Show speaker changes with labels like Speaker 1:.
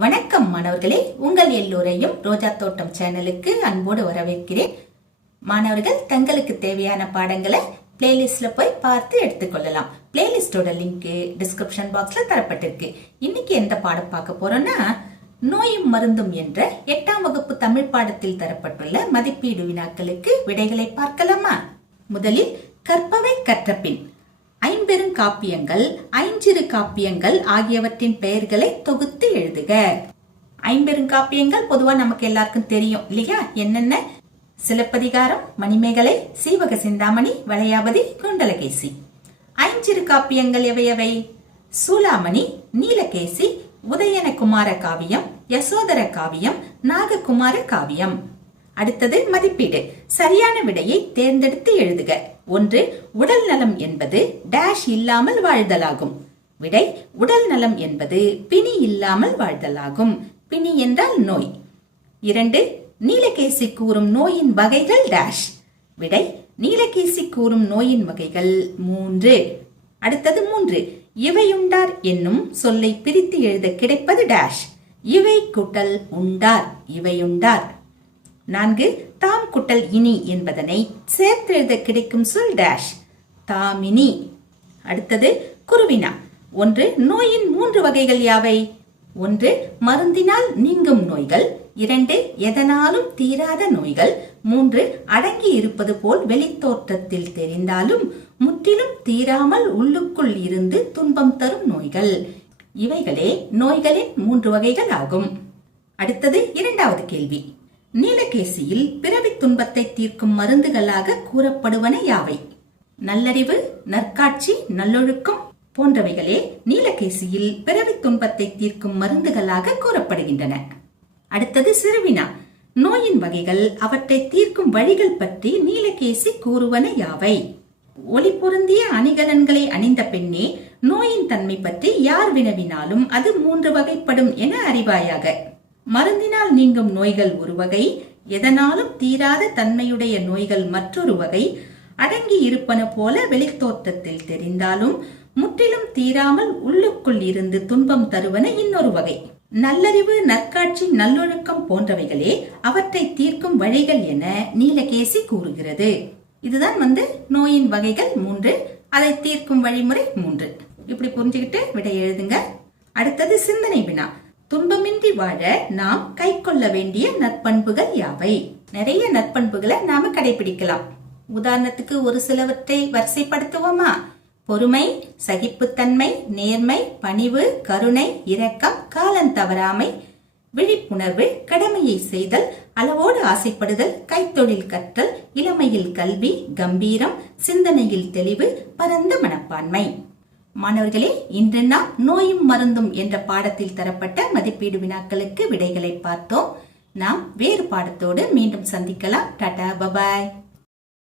Speaker 1: வணக்கம் மாணவர்களே. உங்கள் எல்லோரையும் ரோஜா தோட்டம் சேனலுக்கு அன்போடு வரவேற்கிறேன். மாணவர்கள் தங்களுக்கு தேவையான பாடங்களை பிளேலிஸ்ட்ல போய் பார்த்து எடுத்துக்கொள்ளலாம். பிளேலிஸ்டோட லிங்க் டிஸ்கிரிப்ஷன் பாக்ஸ்ல தரப்பட்டிருக்கு. இன்னைக்கு எந்த பாடம் பார்க்க போறோம்னா நோயும் மருந்தும் என்ற எட்டாம் வகுப்பு தமிழ் பாடத்தில் தரப்பட்டுள்ள மதிப்பீடு வினாக்களுக்கு விடைகளை பார்க்கலாமா? முதலில் கற்பவை கற்றபின். ஐம்பெரும் காப்பியங்கள் ஐஞ்சிறு காப்பியங்கள் ஆகியவற்றின் பெயர்களை தொகுத்து எழுதுக. ஐம்பெருங்காப்பியங்கள் பொதுவா நமக்கு எல்லாருக்கும் தெரியும் இல்லையா? என்னென்ன? சிலப்பதிகாரம் மணிமேகலை சீவக சிந்தாமணி வளையாபதி குண்டலகேசி. ஐஞ்சிறு காப்பியங்கள் எவையவை சூலாமணி நீலகேசி உதயனகுமார காவியம் யசோதர காவியம் நாககுமார காவியம். அடுத்தது மதிப்பீடு. சரியான விடையை தேர்ந்தெடுத்து எழுதுக. ஒன்று உடல் நலம் என்பது டேஷ் இல்லாமல் வாழ்தலாகும். விடை உடல் நலம் என்பது பிணி இல்லாமல் வாழ்தலாகும். பிணி என்றால் நோய். இரண்டு நீலகேசி கூறும் நோயின் வகைகள் டேஷ் விடை நீலகேசி கூறும் நோயின் வகைகள் மூன்று. அடுத்தது மூன்று. இவையுண்டார் என்னும் சொல்லை பிரித்து எழுத கிடைப்பது டேஷ் இவை குட்டல் உண்டார் இவையுண்டார். நான்கு தாம் குட்டல் இனி என்பதனை சேர்த்தெழுத கிடைக்கும் சொல் டேஷ் தாமினி அடுத்தது குருவினா. ஒன்று நோயின் மூன்று வகைகள் யாவை? ஒன்று மருந்தினால் நீங்கும் நோய்கள். இரண்டு எதனாலும் தீராத நோய்கள். மூன்று அடங்கி இருப்பது போல் வெளித்தோற்றத்தில் தெரிந்தாலும் முற்றிலும் தீராமல் உள்ளுக்குள் இருந்து துன்பம் தரும் நோய்கள். இவைகளே நோய்களின் மூன்று வகைகள் ஆகும். அடுத்தது இரண்டாவது கேள்வி. நீலகேசியில் பிறவி துன்பத்தை தீர்க்கும் மருந்துகளாக கூறப்படுவன யாவை? நல்லறிவு நற்காட்சி நல்லொழுக்கம் போன்றவைகளே நீலகேசியில் பிறவி துன்பத்தை தீர்க்கும் மருந்துகளாக கூறப்படுகின்றன. அடுத்தது சிறுவினா. நோயின் வகைகள் அவற்றை தீர்க்கும் வழிகள் பற்றி நீலகேசி கூறுவன யாவை? ஒளி பொருந்திய அணிகலன்களை அணிந்த பெண்ணே நோயின் தன்மை பற்றி யார் வினவினாலும் அது மூன்று வகைப்படும் என அறிவாயாக. மருந்தினால் நீங்கும் நோய்கள் ஒரு வகை எதனாலும் தீராத தன்மையுடைய நோய்கள் மற்றொரு வகை அடங்கி இருப்பன போல வெளித்தோற்றத்தில் தெரிந்தாலும் முற்றிலும் தீராமல் உள்ளுக்குள் இருந்து துன்பம் தருவன இன்னொரு வகை. நல்லறிவு நற்காட்சி நல்லொழுக்கம் போன்றவைகளே அவற்றை தீர்க்கும் வழிகள் என நீலகேசி கூறுகிறது. இதுதான் வந்து நோயின் வகைகள் மூன்று அதை தீர்க்கும் வழிமுறை மூன்று. இப்படி புரிஞ்சுக்கிட்டு விடை எழுதுங்க. அடுத்தது சிந்தனை வினா. துன்பமின்றி வாழ நாம் கை கொள்ள வேண்டிய நற்பண்புகள் யாவை? நிறைய நற்பண்புகளை நாம கடைபிடிக்கலாம். உதாரணத்துக்கு ஒரு சிலவற்றை வரிசைப்படுத்துவோமா? பொறுமை சகிப்புத்தன்மை நேர்மை பணிவு கருணை இரக்கம் காலம் தவறாமை விழிப்புணர்வு கடமையை செய்தல் அளவோடு ஆசைப்படுதல் கைத்தொழில் கற்றல் இளமையில் கல்வி கம்பீரம் சிந்தனையில் தெளிவு பரந்த மனப்பான்மை. மாணவர்களே இன்று நாம் நோயும் மருந்தும் என்ற பாடத்தில் தரப்பட்ட மதிப்பீடு வினாக்களுக்கு விடைகளை பார்த்தோம். நாம் வேறு பாடத்தோடு மீண்டும் சந்திக்கலாம். Tata bye bye.